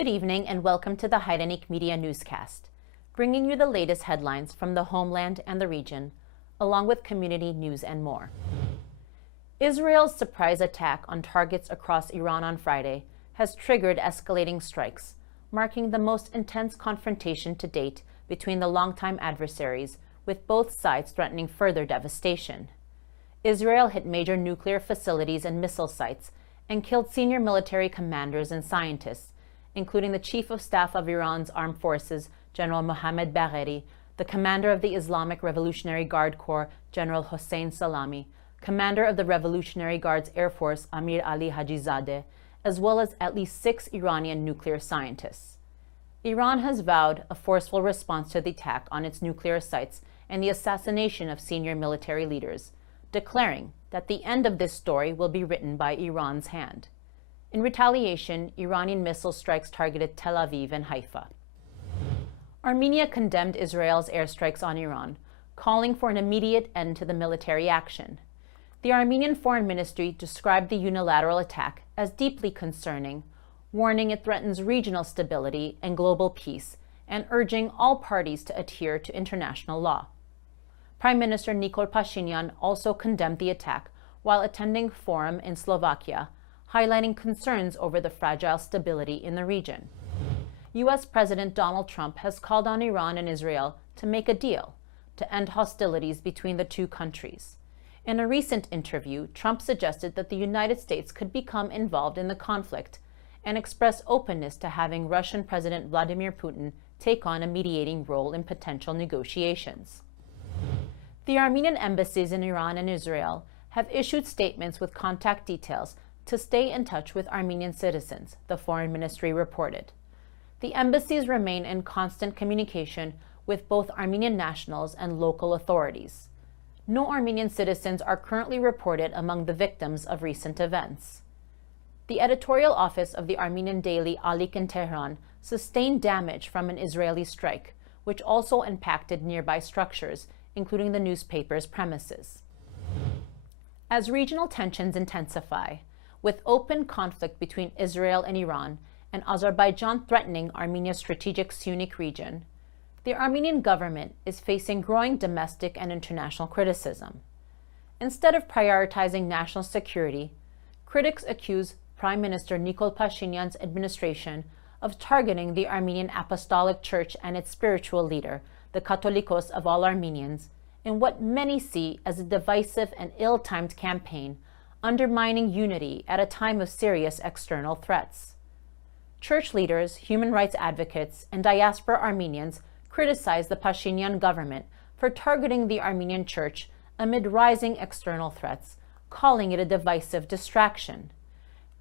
Good evening and welcome to the Hairenik Media Newscast, bringing you the latest headlines from the homeland and the region, along with community news and more. Israel's surprise attack on targets across Iran on Friday has triggered escalating strikes, marking the most intense confrontation to date between the longtime adversaries, with both sides threatening further devastation. Israel hit major nuclear facilities and missile sites and killed senior military commanders and scientists, including the Chief of Staff of Iran's Armed Forces, General Mohammad Bagheri, the Commander of the Islamic Revolutionary Guard Corps, General Hossein Salami, Commander of the Revolutionary Guards Air Force, Amir Ali Hajizadeh, as well as at least 6 Iranian nuclear scientists. Iran has vowed a forceful response to the attack on its nuclear sites and the assassination of senior military leaders, declaring that the end of this story will be written by Iran's hand. In retaliation, Iranian missile strikes targeted Tel Aviv and Haifa. Armenia condemned Israel's airstrikes on Iran, calling for an immediate end to the military action. The Armenian Foreign Ministry described the unilateral attack as deeply concerning, warning it threatens regional stability and global peace, and urging all parties to adhere to international law. Prime Minister Nikol Pashinyan also condemned the attack while attending a forum in Slovakia, highlighting concerns over the fragile stability in the region. U.S. President Donald Trump has called on Iran and Israel to make a deal to end hostilities between the two countries. In a recent interview, Trump suggested that the United States could become involved in the conflict and express openness to having Russian President Vladimir Putin take on a mediating role in potential negotiations. The Armenian Embassies in Iran and Israel have issued statements with contact details to stay in touch with Armenian citizens, the Foreign Ministry reported. The embassies remain in constant communication with both Armenian nationals and local authorities. No Armenian citizens are currently reported among the victims of recent events. The editorial office of the Armenian daily Alik in Tehran sustained damage from an Israeli strike, which also impacted nearby structures, including the newspaper's premises. As regional tensions intensify, with open conflict between Israel and Iran and Azerbaijan threatening Armenia's strategic Sunnik region, the Armenian government is facing growing domestic and international criticism. Instead of prioritizing national security, critics accuse Prime Minister Nikol Pashinyan's administration of targeting the Armenian Apostolic Church and its spiritual leader, the Catholicos of all Armenians, in what many see as a divisive and ill-timed campaign undermining unity at a time of serious external threats. Church leaders, human rights advocates, and diaspora Armenians criticize the Pashinyan government for targeting the Armenian Church amid rising external threats, calling it a divisive distraction.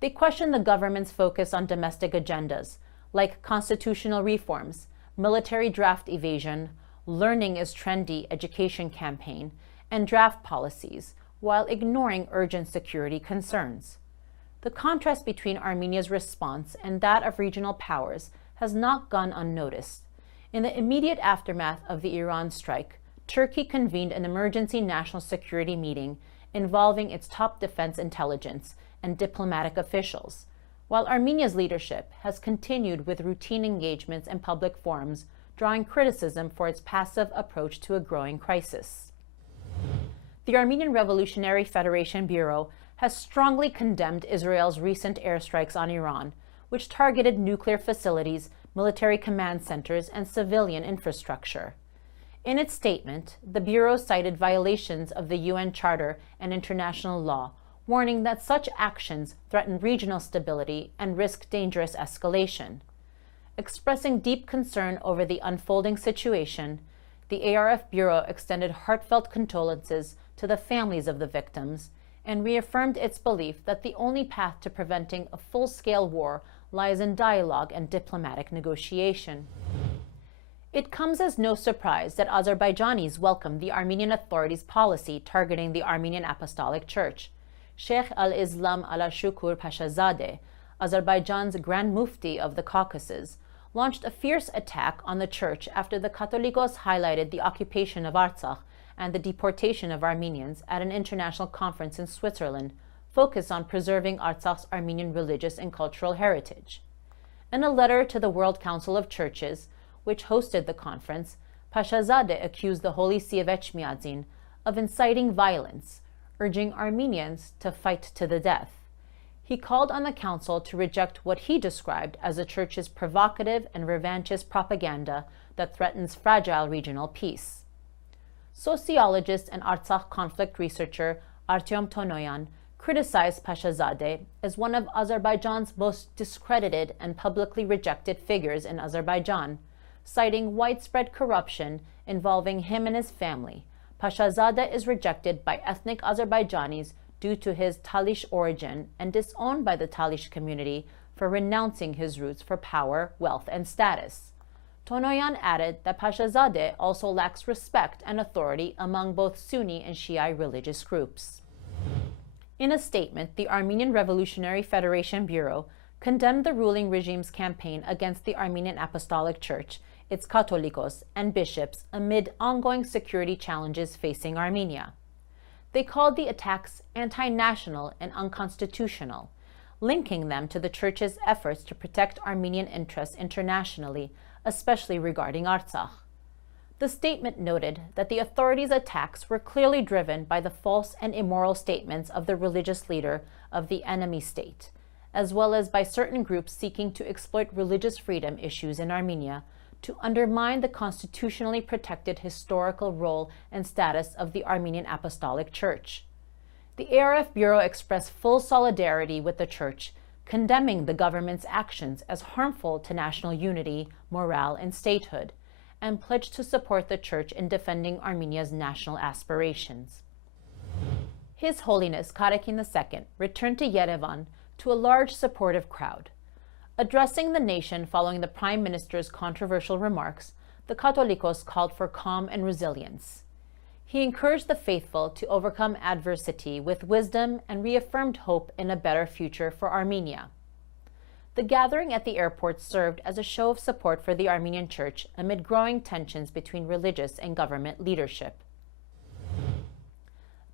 They question the government's focus on domestic agendas, like constitutional reforms, military draft evasion, learning is trendy education campaign, and draft policies, while ignoring urgent security concerns. The contrast between Armenia's response and that of regional powers has not gone unnoticed. In the immediate aftermath of the Iran strike, Turkey convened an emergency national security meeting involving its top defense intelligence and diplomatic officials, while Armenia's leadership has continued with routine engagements and public forums, drawing criticism for its passive approach to a growing crisis. The Armenian Revolutionary Federation Bureau has strongly condemned Israel's recent airstrikes on Iran, which targeted nuclear facilities, military command centers, and civilian infrastructure. In its statement, the Bureau cited violations of the UN Charter and international law, warning that such actions threaten regional stability and risk dangerous escalation. Expressing deep concern over the unfolding situation, the ARF Bureau extended heartfelt condolences to the families of the victims and reaffirmed its belief that the only path to preventing a full-scale war lies in dialogue and diplomatic negotiation. It comes as no surprise that Azerbaijanis welcomed the Armenian authorities' policy targeting the Armenian Apostolic Church. Sheikh al-Islam al-Shukur Pashazade, Azerbaijan's Grand Mufti of the Caucasus, launched a fierce attack on the church after the Catholicos highlighted the occupation of Artsakh and the deportation of Armenians at an international conference in Switzerland focused on preserving Artsakh's Armenian religious and cultural heritage. In a letter to the World Council of Churches, which hosted the conference, Pashazade accused the Holy See of Echmiadzin of inciting violence, urging Armenians to fight to the death. He called on the council to reject what he described as the church's provocative and revanchist propaganda that threatens fragile regional peace. Sociologist and Artsakh conflict researcher Artyom Tonoyan criticized Pashazade as one of Azerbaijan's most discredited and publicly rejected figures in Azerbaijan, citing widespread corruption involving him and his family. Pashazade is rejected by ethnic Azerbaijanis due to his Talish origin and disowned by the Talish community for renouncing his roots for power, wealth, and status. Tonoyan added that Pashazade also lacks respect and authority among both Sunni and Shiite religious groups. In a statement, the Armenian Revolutionary Federation Bureau condemned the ruling regime's campaign against the Armenian Apostolic Church, its Catholicos, and bishops amid ongoing security challenges facing Armenia. They called the attacks anti-national and unconstitutional, linking them to the Church's efforts to protect Armenian interests internationally, especially regarding Artsakh. The statement noted that the authorities' attacks were clearly driven by the false and immoral statements of the religious leader of the enemy state, as well as by certain groups seeking to exploit religious freedom issues in Armenia to undermine the constitutionally protected historical role and status of the Armenian Apostolic Church. The ARF Bureau expressed full solidarity with the Church, condemning the government's actions as harmful to national unity, morale, and statehood, and pledged to support the Church in defending Armenia's national aspirations. His Holiness Karakin II returned to Yerevan to a large supportive crowd. Addressing the nation following the Prime Minister's controversial remarks, the Catholicos called for calm and resilience. He encouraged the faithful to overcome adversity with wisdom and reaffirmed hope in a better future for Armenia. The gathering at the airport served as a show of support for the Armenian Church amid growing tensions between religious and government leadership.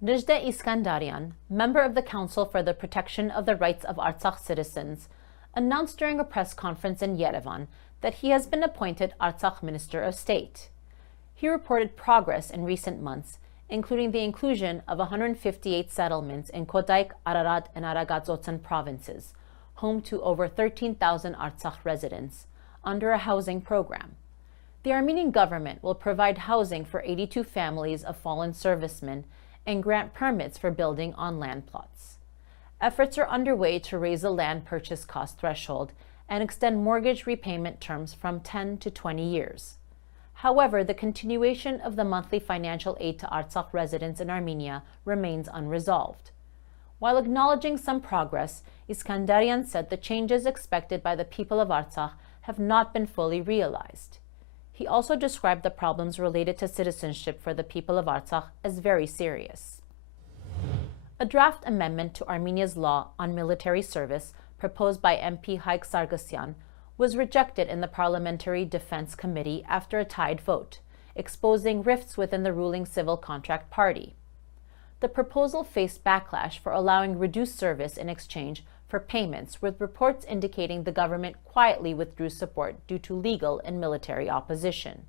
Nejde Iskandarian, member of the Council for the Protection of the Rights of Artsakh Citizens, announced during a press conference in Yerevan that he has been appointed Artsakh Minister of State. He reported progress in recent months, including the inclusion of 158 settlements in Kodaik, Ararat, and Aragatsotsan provinces, home to over 13,000 Artsakh residents, under a housing program. The Armenian government will provide housing for 82 families of fallen servicemen and grant permits for building on land plots. Efforts are underway to raise the land purchase cost threshold and extend mortgage repayment terms from 10 to 20 years. However, the continuation of the monthly financial aid to Artsakh residents in Armenia remains unresolved. While acknowledging some progress, Iskandarian said the changes expected by the people of Artsakh have not been fully realized. He also described the problems related to citizenship for the people of Artsakh as very serious. A draft amendment to Armenia's law on military service, proposed by MP Hayk Manukyan, was rejected in the Parliamentary Defense Committee after a tied vote, exposing rifts within the ruling Civil Contract Party. The proposal faced backlash for allowing reduced service in exchange for payments, with reports indicating the government quietly withdrew support due to legal and military opposition.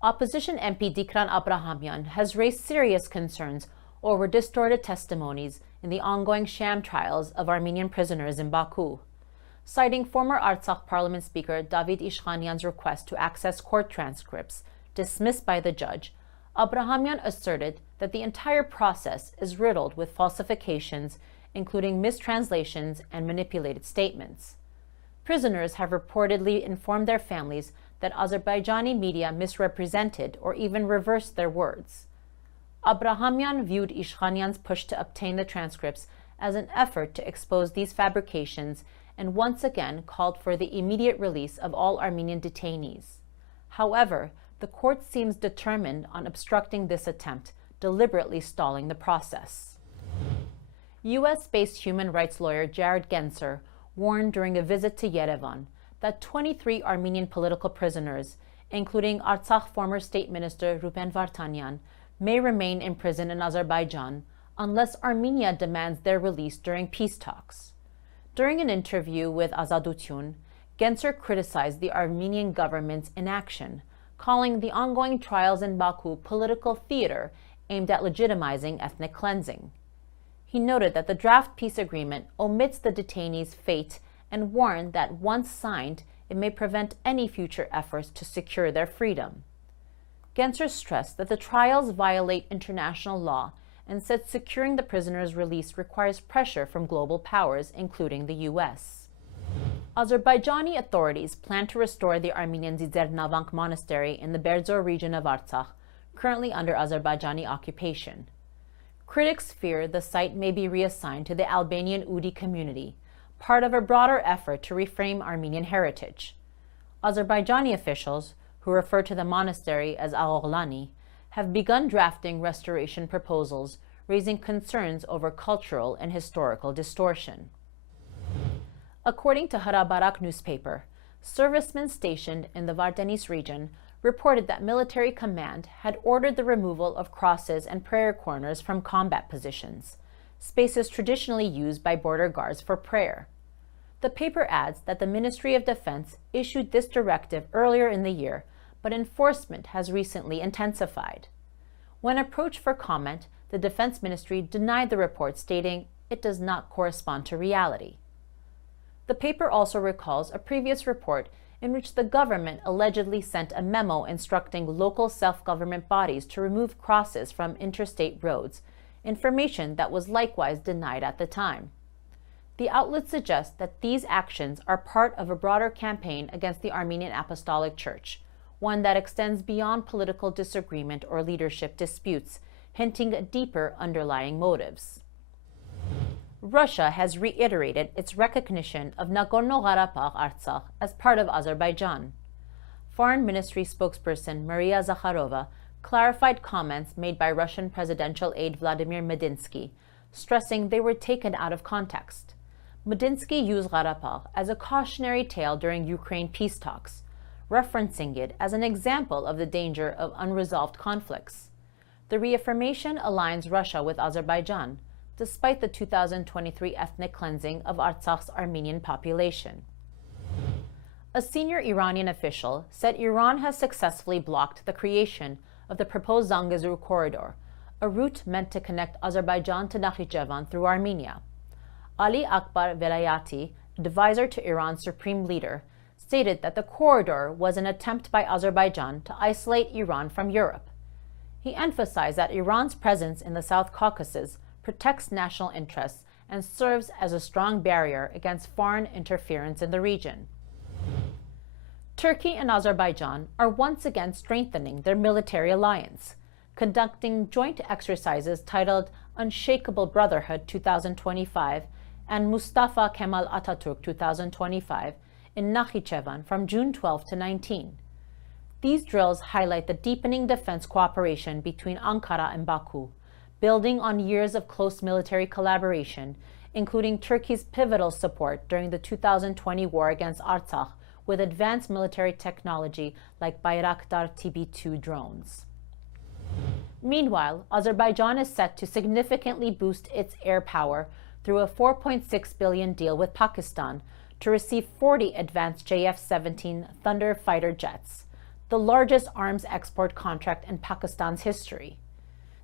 Opposition MP Dikran Abrahamyan has raised serious concerns over distorted testimonies in the ongoing sham trials of Armenian prisoners in Baku. Citing former Artsakh Parliament Speaker David Ishkhanyan's request to access court transcripts, dismissed by the judge, Abrahamyan asserted that the entire process is riddled with falsifications, including mistranslations and manipulated statements. Prisoners have reportedly informed their families that Azerbaijani media misrepresented or even reversed their words. Abrahamyan viewed Ishkhanyan's push to obtain the transcripts as an effort to expose these fabrications and once again called for the immediate release of all Armenian detainees. However, the court seems determined on obstructing this attempt, deliberately stalling the process. U.S.-based human rights lawyer Jared Genser warned during a visit to Yerevan that 23 Armenian political prisoners, including Artsakh former State Minister Ruben Vardanyan, may remain in prison in Azerbaijan unless Armenia demands their release during peace talks. During an interview with Azadutyun, Gencer criticized the Armenian government's inaction, calling the ongoing trials in Baku political theater aimed at legitimizing ethnic cleansing. He noted that the draft peace agreement omits the detainees' fate and warned that once signed, it may prevent any future efforts to secure their freedom. Gencer stressed that the trials violate international law and said securing the prisoners' release requires pressure from global powers, including the U.S. Azerbaijani authorities plan to restore the Armenian Tsitsernavank Monastery in the Berdzor region of Artsakh, currently under Azerbaijani occupation. Critics fear the site may be reassigned to the Albanian Udi community, part of a broader effort to reframe Armenian heritage. Azerbaijani officials, who refer to the monastery as Al-Ghlani, have begun drafting restoration proposals, raising concerns over cultural and historical distortion. According to Harabarak newspaper, servicemen stationed in the Vardenis region reported that military command had ordered the removal of crosses and prayer corners from combat positions, spaces traditionally used by border guards for prayer. The paper adds that the Ministry of Defense issued this directive earlier in the year, but enforcement has recently intensified. When approached for comment, the Defense Ministry denied the report, stating it does not correspond to reality. The paper also recalls a previous report in which the government allegedly sent a memo instructing local self-government bodies to remove crosses from interstate roads, information that was likewise denied at the time. The outlet suggests that these actions are part of a broader campaign against the Armenian Apostolic Church, one that extends beyond political disagreement or leadership disputes, hinting at deeper underlying motives. Russia has reiterated its recognition of Nagorno-Karabakh Artsakh as part of Azerbaijan. Foreign Ministry spokesperson Maria Zakharova clarified comments made by Russian presidential aide Vladimir Medinsky, stressing they were taken out of context. Medinsky used Karabakh as a cautionary tale during Ukraine peace talks, referencing it as an example of the danger of unresolved conflicts. The reaffirmation aligns Russia with Azerbaijan, despite the 2023 ethnic cleansing of Artsakh's Armenian population. A senior Iranian official said Iran has successfully blocked the creation of the proposed Zangezur corridor, a route meant to connect Azerbaijan to Nakhichevan through Armenia. Ali Akbar Velayati, advisor to Iran's supreme leader, stated that the corridor was an attempt by Azerbaijan to isolate Iran from Europe. He emphasized that Iran's presence in the South Caucasus protects national interests and serves as a strong barrier against foreign interference in the region. Turkey and Azerbaijan are once again strengthening their military alliance, conducting joint exercises titled Unshakable Brotherhood 2025 and Mustafa Kemal Atatürk 2025 in Nakhichevan from June 12 to 19. These drills highlight the deepening defense cooperation between Ankara and Baku, building on years of close military collaboration, including Turkey's pivotal support during the 2020 war against Artsakh with advanced military technology like Bayraktar TB2 drones. Meanwhile, Azerbaijan is set to significantly boost its air power through a $4.6 billion deal with Pakistan to receive 40 advanced JF-17 Thunder fighter jets, the largest arms export contract in Pakistan's history.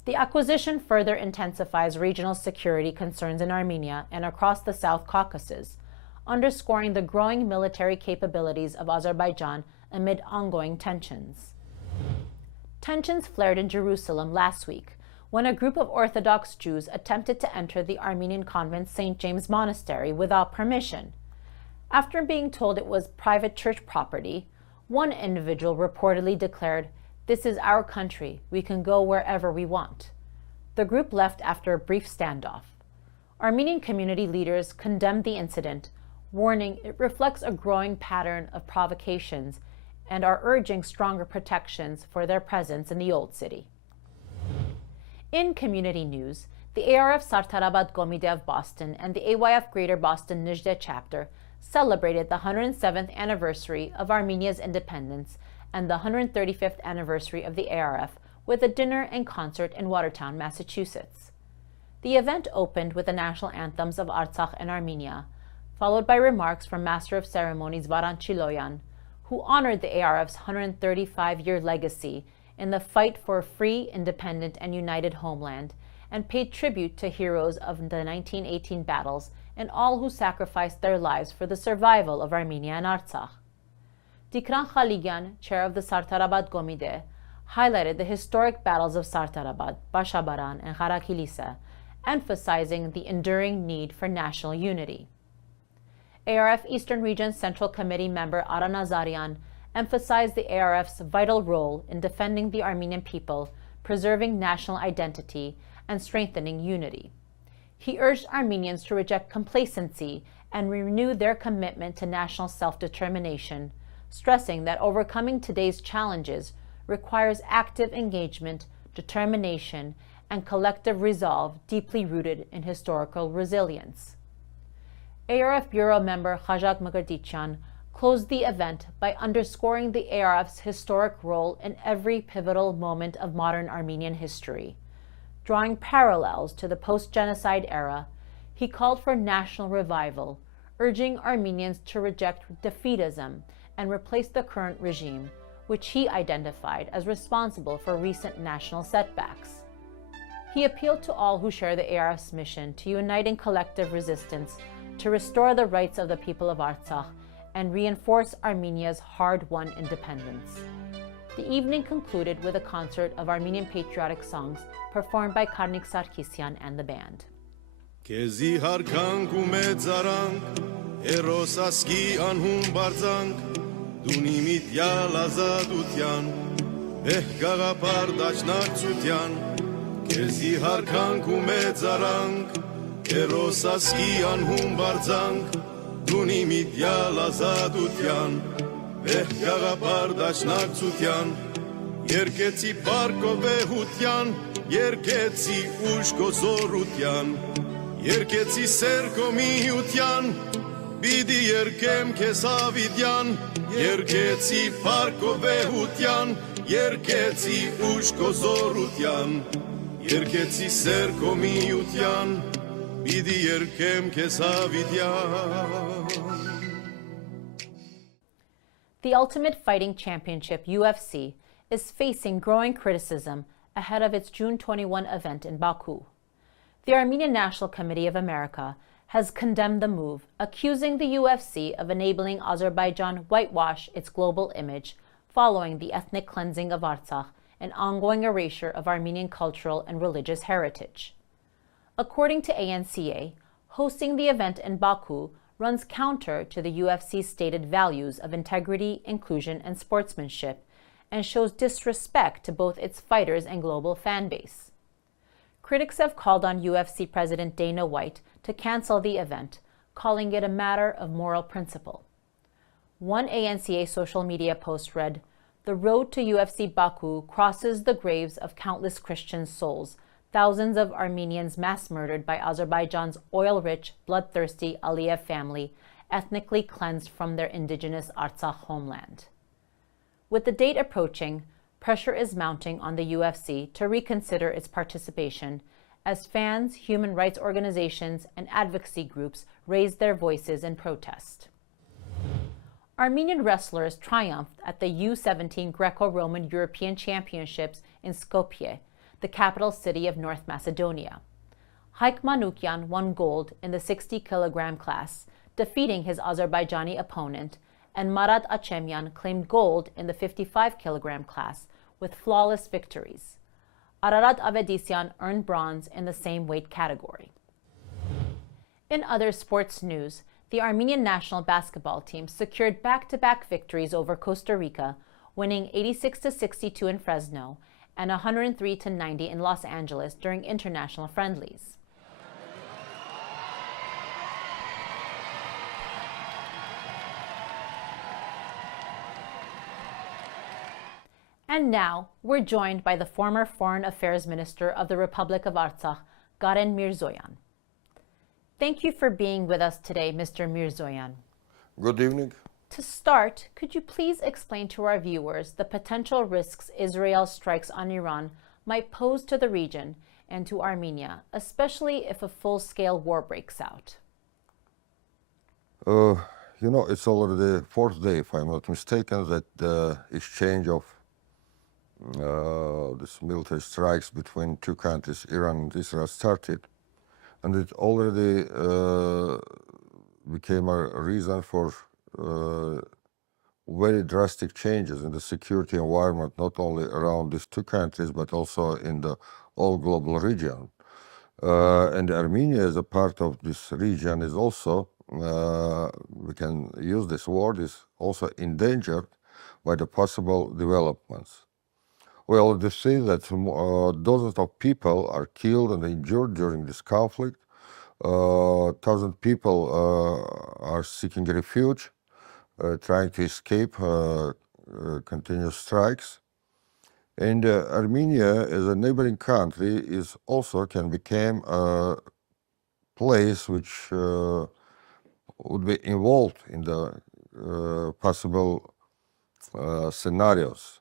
The acquisition further intensifies regional security concerns in Armenia and across the South Caucasus, underscoring the growing military capabilities of Azerbaijan amid ongoing tensions. Tensions flared in Jerusalem last week when a group of Orthodox Jews attempted to enter the Armenian convent St. James Monastery without permission. After being told it was private church property, one individual reportedly declared, "This is our country. We can go wherever we want." The group left after a brief standoff. Armenian community leaders condemned the incident, warning it reflects a growing pattern of provocations and are urging stronger protections for their presence in the Old City. In community news, the ARF Sartarabad Gomide of Boston and the AYF Greater Boston Nizhde chapter celebrated the 107th anniversary of Armenia's independence and the 135th anniversary of the ARF with a dinner and concert in Watertown, Massachusetts. The event opened with the national anthems of Artsakh and Armenia, followed by remarks from Master of Ceremonies Varan Chiloyan, who honored the ARF's 135-year legacy in the fight for a free, independent, and united homeland, and paid tribute to heroes of the 1918 battles and all who sacrificed their lives for the survival of Armenia and Artsakh. Dikran Khaligyan, chair of the Sartarabad Gomide, highlighted the historic battles of Sartarabad, Bashabaran, and Kharakilisa, emphasizing the enduring need for national unity. ARF Eastern Region Central Committee member Ara Nazarian emphasized the ARF's vital role in defending the Armenian people, preserving national identity, and strengthening unity. He urged Armenians to reject complacency and renew their commitment to national self-determination, stressing that overcoming today's challenges requires active engagement, determination, and collective resolve deeply rooted in historical resilience. ARF Bureau member Khajak Magardichan closed the event by underscoring the ARF's historic role in every pivotal moment of modern Armenian history. Drawing parallels to the post-genocide era, he called for national revival, urging Armenians to reject defeatism and replace the current regime, which he identified as responsible for recent national setbacks. He appealed to all who share the ARF's mission to unite in collective resistance to restore the rights of the people of Artsakh and reinforce Armenia's hard-won independence. The evening concluded with a concert of Armenian patriotic songs performed by Karnik Sarkisyan and the band. Kezi harkank u medzarank, eros aski anhum barzank, duni mityal azadutyan, beh gagapar dachnaktutyan. Kezi harkank u medzarank, eros aski anhum barzank, duni mityal azadutyan, beh gagapar dachnaktutyan. Երկեցի պարկով էհության, երկեցի ուշ գոզորության, երկեցի սերկո միության, բիդի երկեմ կեզ ավիդյան, երկեցի պարկով էհության, երկեցի ուշ գոզորության, երկեցի սերկո միության, բիդի երկեմ կեզ ավիդյան. The Ultimate Fighting Championship, UFC, is facing growing criticism ahead of its June 21 event in Baku. The Armenian National Committee of America has condemned the move, accusing the UFC of enabling Azerbaijan whitewash its global image following the ethnic cleansing of Artsakh and ongoing erasure of Armenian cultural and religious heritage. According to ANCA, hosting the event in Baku runs counter to the UFC's stated values of integrity, inclusion, and sportsmanship, and shows disrespect to both its fighters and global fan base. Critics have called on UFC President Dana White to cancel the event, calling it a matter of moral principle. One ANCA social media post read, "The road to UFC Baku crosses the graves of countless Christian souls, thousands of Armenians mass murdered by Azerbaijan's oil-rich, bloodthirsty Aliyev family, ethnically cleansed from their indigenous Artsakh homeland." With the date approaching, pressure is mounting on the UFC to reconsider its participation as fans, human rights organizations, and advocacy groups raise their voices in protest. Armenian wrestlers triumphed at the U17 Greco-Roman European Championships in Skopje, the capital city of North Macedonia. Hayk Manukyan won gold in the 60-kilogram class, defeating his Azerbaijani opponent, and Marat Achemyan claimed gold in the 55-kilogram class with flawless victories. Ararat Avedisyan earned bronze in the same weight category. In other sports news, the Armenian national basketball team secured back-to-back victories over Costa Rica, winning 86-62 in Fresno and 103-90 in Los Angeles during international friendlies. And now, we're joined by the former Foreign Affairs Minister of the Republic of Artsakh, Garen Mirzoyan. Thank you for being with us today, Mr. Mirzoyan. Good evening. To start, could you please explain to our viewers the potential risks Israel's strikes on Iran might pose to the region and to Armenia, especially if a full-scale war breaks out? It's already the fourth day, if I'm not mistaken, that the exchange of this military strikes between two countries, Iran and Israel, started. And it already became a reason for very drastic changes in the security environment, not only around these two countries, but also in the whole global region. And Armenia, as a part of this region, is also, we can use this word, is also endangered by the possible developments. Well, they say that dozens of people are killed and injured during this conflict. Thousands of people are seeking refuge, trying to escape continuous strikes. And Armenia, as a neighboring country, is also can become a place which would be involved in the possible scenarios.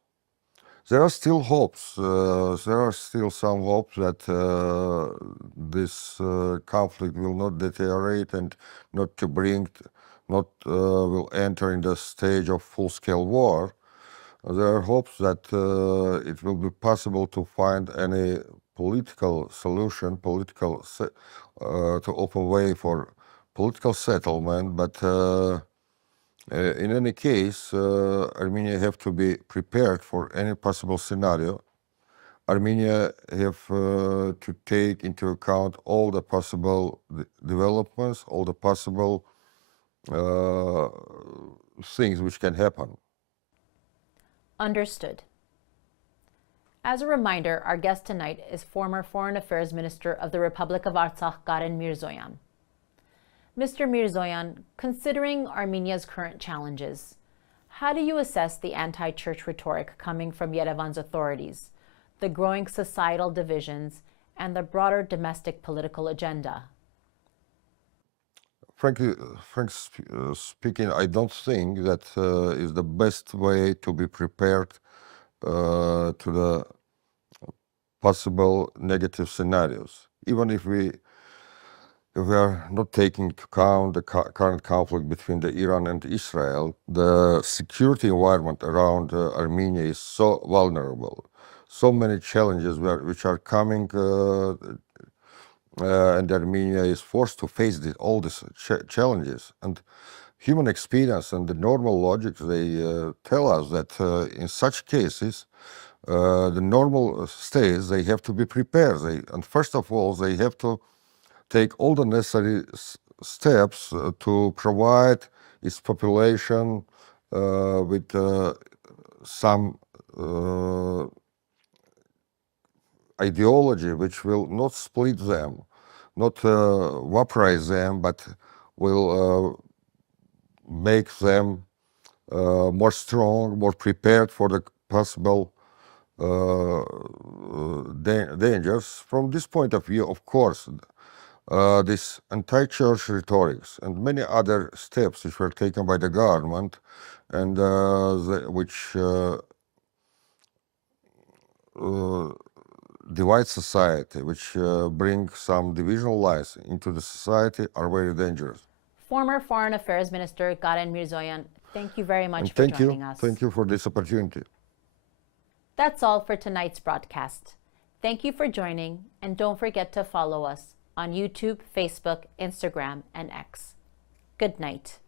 There are still hopes. There are still some hopes that this conflict will not deteriorate and not will enter in the stage of full-scale war. There are hopes that it will be possible to find any political solution, to open way for political settlement, but in any case, Armenia have to be prepared for any possible scenario. Armenia have to take into account all the possible developments, all the possible things which can happen. Understood. As a reminder, our guest tonight is former Foreign Affairs Minister of the Republic of Artsakh, Garen Mirzoyan. Mr. Mirzoyan, considering Armenia's current challenges, how do you assess the anti-church rhetoric coming from Yerevan's authorities, the growing societal divisions, and the broader domestic political agenda? Frankly speaking, I don't think that is the best way to be prepared to the possible negative scenarios. Even if we are not taking into account the current conflict between Iran and Israel, the security environment around Armenia is so vulnerable. So many challenges which are coming, and Armenia is forced to face all these challenges. And human experience and the normal logic, they tell us that in such cases, the normal states, they have to be prepared. And first of all, they have to take all the necessary steps to provide its population with some ideology which will not split them, not vaporize them, but will make them more strong, more prepared for the possible dangers. From this point of view, of course, this anti-church rhetorics and many other steps which were taken by the government and which divide society, which bring some divisional lines into the society, are very dangerous. Former Foreign Affairs Minister Garen Mirzoyan, thank you very much for joining us. Thank you for this opportunity. That's all for tonight's broadcast. Thank you for joining, and don't forget to follow us on YouTube, Facebook, Instagram, and X. Good night.